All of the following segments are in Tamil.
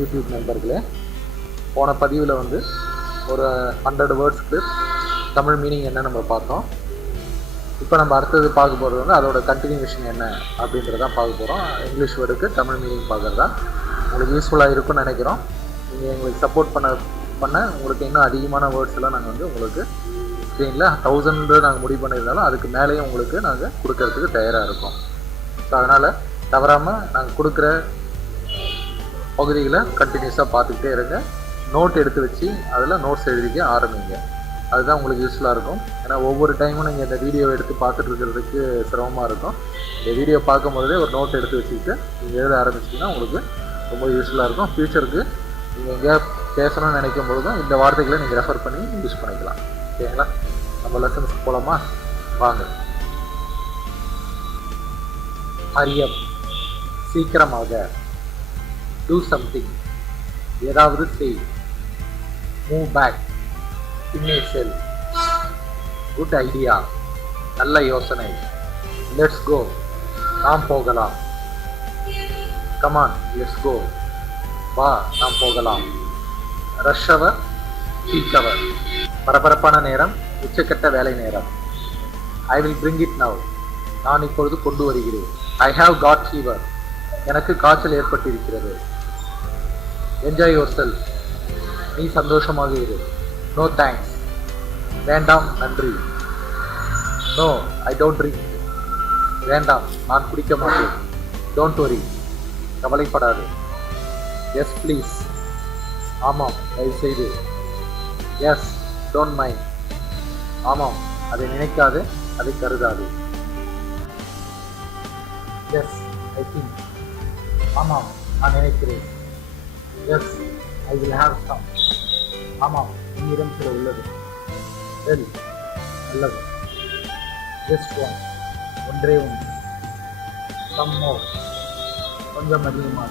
யூடியூப் நண்பர்களே, போன பதிவில் வந்து ஒரு 100 வேர்ட்ஸ்க்கு தமிழ் மீனிங் என்ன நம்ம பார்த்தோம். இப்போ நம்ம அடுத்தது பார்க்க போகிறது வந்து அதோட கண்டினியூஷன் என்ன அப்படின்றதான் பார்க்க போகிறோம். இங்கிலீஷ் வேர்டுக்கு தமிழ் மீனிங் பார்க்குறது தான் உங்களுக்கு யூஸ்ஃபுல்லாக இருக்கும்னு நினைக்கிறோம். நீங்கள் எங்களுக்கு சப்போர்ட் பண்ண உங்களுக்கு இன்னும் அதிகமான வேர்ட்ஸ் எல்லாம் நாங்கள் வந்து உங்களுக்கு ஸ்க்ரீனில் 1000 நாங்கள் முடிவு பண்ணியிருந்தாலும் அதுக்கு மேலேயும் உங்களுக்கு நாங்கள் கொடுக்கறதுக்கு தயாராக இருக்கோம். ஸோ அதனால் தவறாமல் நாங்கள் கொடுக்குற பகுதிகளை கண்டினியூஸாக பார்த்துக்கிட்டே இருங்க. நோட் எடுத்து வச்சு அதில் நோட்ஸ் எழுதிக்க ஆரம்பிங்க. அதுதான் உங்களுக்கு யூஸ்ஃபுல்லாக இருக்கும். ஏன்னா ஒவ்வொரு டைமும் நீங்கள் இந்த வீடியோவை எடுத்து பார்த்துட்டு இருக்கிறதுக்கு சிரமமாக இருக்கும். இந்த வீடியோ பார்க்கும் போதே ஒரு நோட் எடுத்து வச்சுக்கிட்டு நீங்கள் எழுத ஆரம்பிச்சிட்டிங்கன்னா உங்களுக்கு ரொம்ப யூஸ்ஃபுல்லாக இருக்கும். ஃப்யூச்சருக்கு நீங்கள் எங்கேயா பேசணும்னு நினைக்கும் பொழுதும் இந்த வார்த்தைகளை நீங்கள் ரெஃபர் பண்ணி யூஸ் பண்ணிக்கலாம். ஓகேங்களா? நம்ம லெசன்ஸ்க்கு போகலாமா? வாங்க. ஹரியப், சீக்கிரமாக. டூ சம்திங், ஏதாவது செய். மூவ் பேக், பின்னே செல். குட் ஐடியா, நல்ல யோசனை. லெட்ஸ் கோ, நாம் போகலாம். கமான், லெட்ஸ் கோ, வா நாம் போகலாம். ரஷ் அவர், பீக் அவர், பரபரப்பான நேரம், உச்சக்கட்ட வேலை நேரம். I will bring it now, நான் இப்பொழுது கொண்டு வருகிறேன். ஐ ஹாவ் காட் ஃபீவர், எனக்கு காய்ச்சல் ஏற்பட்டிருக்கிறது. என்ஜாய் யுவர் செல்ஃப், நீ சந்தோஷமாக இரு. நோ தேங்க்ஸ், வேண்டாம் நன்றி. நோ ஐ டோன்ட் ட்ரிங்க், வேண்டாம் நான் குடிக்க மாட்டேன். டோன்ட் வரி, கவலைப்படாது. எஸ் ப்ளீஸ், ஆமாம் தயவு செய்து. எஸ் டோன்ட் மைண்ட், ஆமாம் அதை நினைக்காது, அதை கருதாது. எஸ் ஐ திங்க், ஆமாம் நான் நினைக்கிறேன். Yes I will have some, ஆமாம் என்னிடம் சில உள்ளது. வெல், நல்லது. ஜஸ்ட் ஒன், ஒன்றே ஒன்று. சம் மோர், கொஞ்சம் அதிகமான.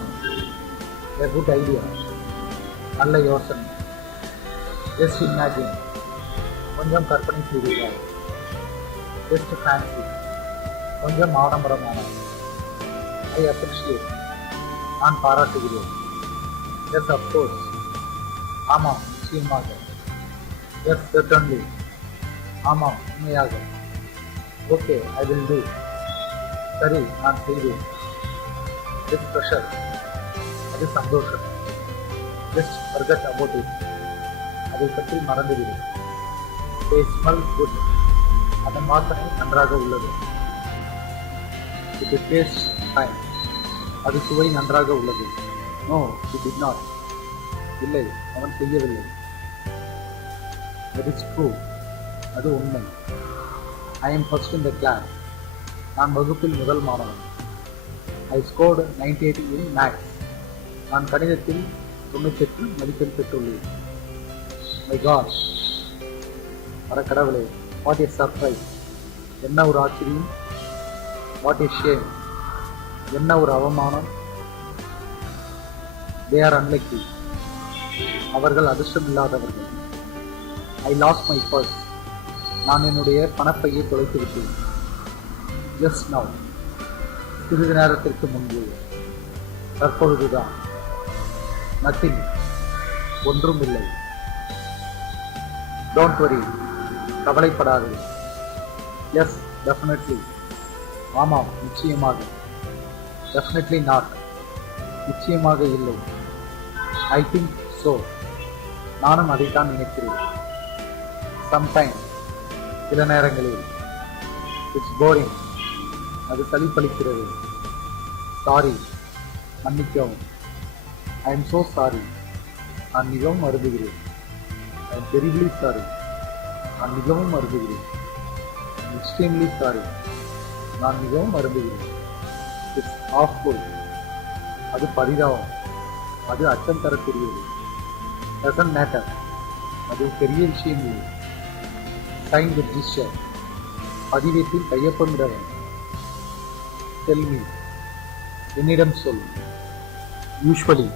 எ குட் ஐடியா, நல்ல யோசனை. ஜஸ்ட் இமேஜின், கொஞ்சம் கற்பனை செய்துள்ளார். ஜஸ்ட் ஃபேன்சி, கொஞ்சம் ஆடம்பரமான. ஐ அப்ரிஷியேட், நான் பாராட்டுகிறேன். எஸ் அப்கோர்ஸ், ஆமாம் நிச்சயமாக. எஸ் certainly, ஆமாம் உண்மையாக. ஓகே ஐ வில் டூ, சரி நான் செய்வேன். ஜஸ்ட் ப்ரெஷர், அது சந்தோஷம். ஜஸ்ட் forget about it, அதை பற்றி மறந்துவிடு. they smell good, அதன் வாசனை நன்றாக உள்ளது. it tastes fine, அது சுவை நன்றாக உள்ளது. no he did not, இல்லை அவன் செய்யவில்லை. that is true, அது உண்மை. I am first in the class, நான் வகுப்பில் முதல் மாணவன். I scored 98 in maths, நான் கணிதத்தில் 98 மதிப்பெண் பெற்றுள்ளேன். my God, அட கடவுளே, what a surprise, என்ன ஒரு ஆச்சரியம். what a shame, என்ன ஒரு அவமானம். they are unlucky, அவர்கள் அதிர்ஷ்டம் இல்லாதவர்கள். I lost my purse, நான் என்னுடைய பணப்பையை தொலைத்து விட்டேன். just now, சிறிது நேரத்திற்கு முன்பு. தற்பொழுதுதான். nothing, ஒன்றும் இல்லை. don't worry, கவலைப்படாதே. yes definitely, ஆமாம் நிச்சயமாக. definitely not, நிச்சயமாக இல்லை. I think so, நானும் அதைத்தான் நினைக்கிறேன். sometime, சில நேரங்களில். it's boring, அது சலிப்பளிக்கிறது. sorry, மன்னிக்கவும். I am so sorry, நான் மிகவும் வருந்துகிறேன். I am terribly sorry, நான் மிகவும் வருந்துகிறேன். I am extremely sorry, நான் மிகவும் வருந்துகிறேன். it's awful, அது பரிதாபம், அது அச்சம் தரக்கூடியது. doesn't matter, அது பெரிய விஷயம் இல்லை. sign the gesture, பதிவேற்றில் கையொப்பமிடவும். tell me, என்னிடம் சொல். usually,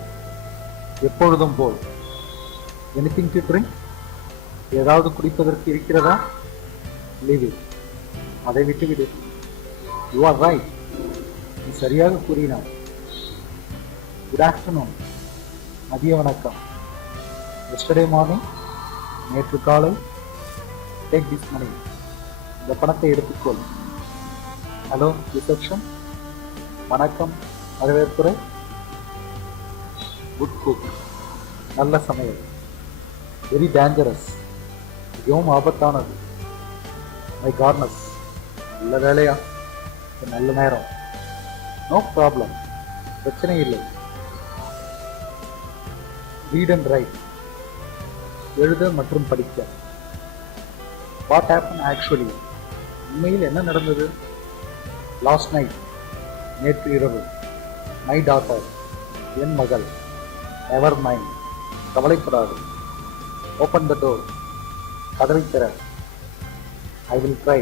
எப்பொழுதும் போல். anything to drink, ஏதாவது குடிப்பதற்கு இருக்கிறதா? leave it, அதை விட்டுவிடு. you are right, நீ சரியாக கூறினாய். குட் ஆஃப்டர்நூன், மதிய வணக்கம். எஸ்டர்டே மார்னிங், நேற்று காலை. டேக் திஸ் மணி, இந்த பணத்தை எடுத்துக்கொள். ஹலோ ரிசப்ஷன், வணக்கம் வரவேற்புரை. குட் குக், நல்ல சமையல். வெரி டேஞ்சரஸ், மிகவும் ஆபத்தானது. மை கார்னஸ், நல்ல வேலையா, நல்ல நேரம். நோ ப்ராப்ளம், பிரச்சனை இல்லை. ரீட் அண்ட் ரைட், எழுத மற்றும் படிக்க. வாட் ஹேப்பன் ஆக்சுவலி, உண்மையில் என்ன நடந்தது? லாஸ்ட் நைட், நேற்று இரவு. மை டாட்டர், என் மகள். எவர் மைண்ட், கவலைப்படாது. ஓப்பன் த டோர், கதவை திற. ஐ வில் ட்ரை,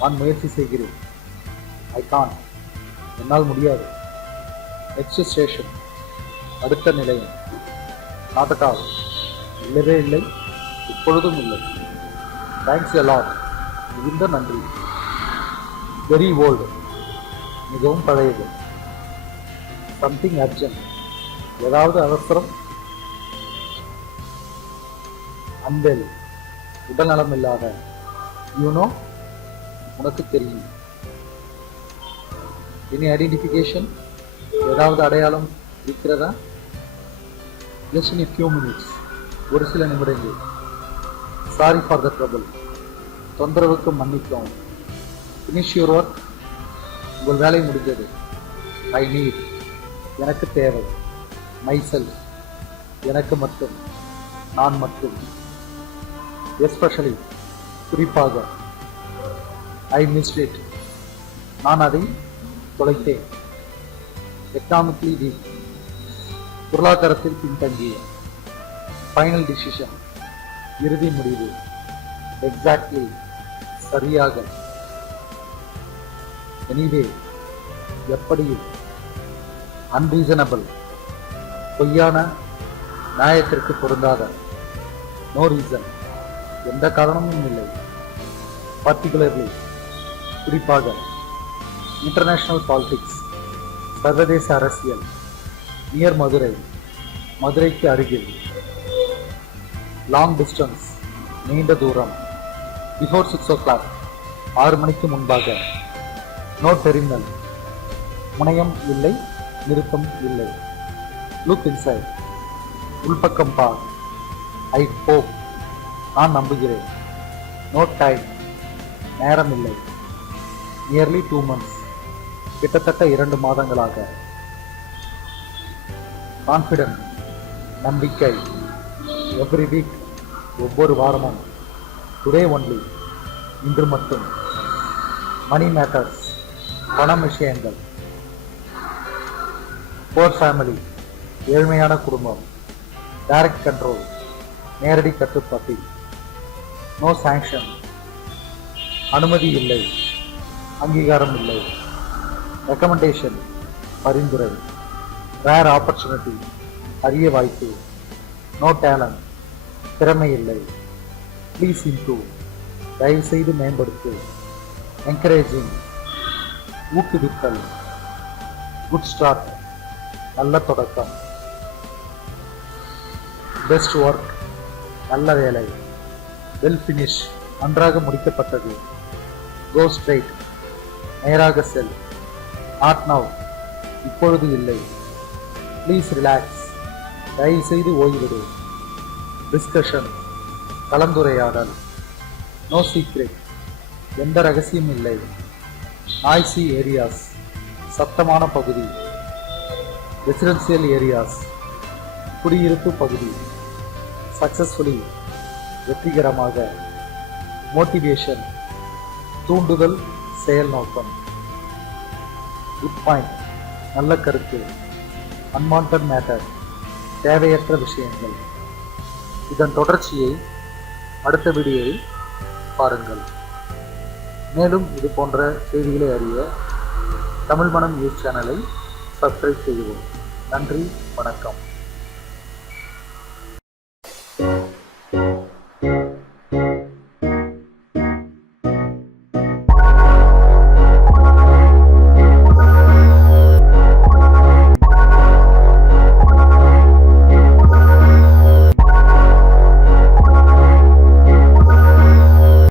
நான் முயற்சி செய்கிறேன். ஐ கான், என்னால் முடியாது. நெக்ஸ்ட் ஸ்டேஷன், அடுத்த நிலையம். நாட் அட் ஆல், இல்லவே இல்லை, இப்பொழுதும் இல்லை. தேங்க்ஸ் எ லாட், மிகுந்த நன்றி. வெரி ஓல்டு, மிகவும் பழையது. சம்திங் அர்ஜென்ட், ஏதாவது அவசரம். அன்வெல், உடல்நலம் இல்லாத. யூனோ, உனக்கு தெரியும். எனி ஐடென்டிஃபிகேஷன், ஏதாவது அடையாளம் இருக்கிறதா? Just in a few minutes, ஒரு சில நிமிடங்கள். சாரி ஃபார் த ட்ரபிள், தொந்தரவுக்கு மன்னிக்கவும். ஃபினிஷ் யுவர் ஒர்க், உங்கள் வேலை முடிந்தது. ஐ நீட், எனக்கு தேவை. மை செல்ஃப், எனக்கு மட்டும், நான் மட்டும். எஸ்பெஷலி, குறிப்பாக. ஐ மிஸ்ட் இட், நான் அதை தொலைத்தேன். எக்கனாமிக்லி வீக், பொருளாதாரத்தில் பின்தங்கிய. ஃபைனல் டிசிஷன், இறுதி முடிவு. எக்ஸாக்ட்லி, சரியாக. எனிவே, எப்படியும். அன்ரீசனபிள், பொய்யான, நியாயத்திற்கு பொருந்தாத. நோ ரீசன், எந்த காரணமும் இல்லை. பர்டிகுலர்லி, குறிப்பாக. இன்டர்நேஷனல் பாலிடிக்ஸ், சர்வதேச அரசியல். நியர் மதுரை, மதுரைக்கு அருகில். லாங் டிஸ்டன்ஸ், நீண்ட தூரம். பிஃபோர் 6 o'clock, 6 மணிக்கு முன்பாக. நோ டெர்மினல், முனையம் இல்லை, நிறுத்தம் இல்லை. லுக் இன்சைட், உள்பக்கம் பார். ஐ ஹோப், நான் நம்புகிறேன். நோ டைம், நேரம் இல்லை. நியர்லி 2 months, கிட்டத்தட்ட 2 மாதங்களாக. கான்ஃபிடென்ட், நம்பிக்கை. எவ்ரி வீக், ஒவ்வொரு வாரமும். டுடே ஒன்லி, இன்று மட்டும். மணி மேட்டர்ஸ், பணம் விஷயங்கள். போர் ஃபேமிலி, ஏழ்மையான குடும்பம். டைரக்ட் கண்ட்ரோல், நேரடி கட்டுப்பாட்டில். நோ சாங்ஷன், அனுமதி இல்லை, அங்கீகாரம் இல்லை. ரெக்கமெண்டேஷன், பரிந்துரை. ரேர் ஆப்பர்ச்சுனிட்டி, அரிய வாய்ப்பு. நோ டேலண்ட், திறமை இல்லை. ப்ளீஸ் இம்ப்ரூவ், தயவு செய்து மேம்படுத்து. என்கரேஜிங், ஊக்குவித்தல். குட் ஸ்டார்ட், நல்ல தொடக்கம். பெஸ்ட் ஒர்க், நல்ல வேலை. வெல் ஃபினிஷ், நன்றாக முடிக்கப்பட்டது. கோ ஸ்ட்ரைட், நேராக செல். நாட் நவ், இப்பொழுது இல்லை. ப்ளீஸ் ரிலாக்ஸ், தயவு செய்து ஓய்விடு. டிஸ்கஷன், கலந்துரையாடல். நோ சீக்ரெட், எந்த ரகசியம் இல்லை. நாய்சி ஏரியாஸ், சத்தமான பகுதி. ரெசிடென்சியல் ஏரியாஸ், குடியிருப்பு பகுதி. சக்சஸ்ஃபுல்லி, வெற்றிகரமாக. மோட்டிவேஷன், தூண்டுதல், செயல் நோக்கம். குட் பாயிண்ட், நல்ல கருத்து. அன்வான்ட் மேட்டர், தேவையற்ற விஷயங்கள். இதன் தொடர்ச்சியை அடுத்த வீடியோவில் பாருங்கள். மேலும் இது போன்ற செய்திகளை அறிய தமிழ் மனம் நியூஸ் சேனலை சப்ஸ்கிரைப் செய்யவும். நன்றி, வணக்கம்.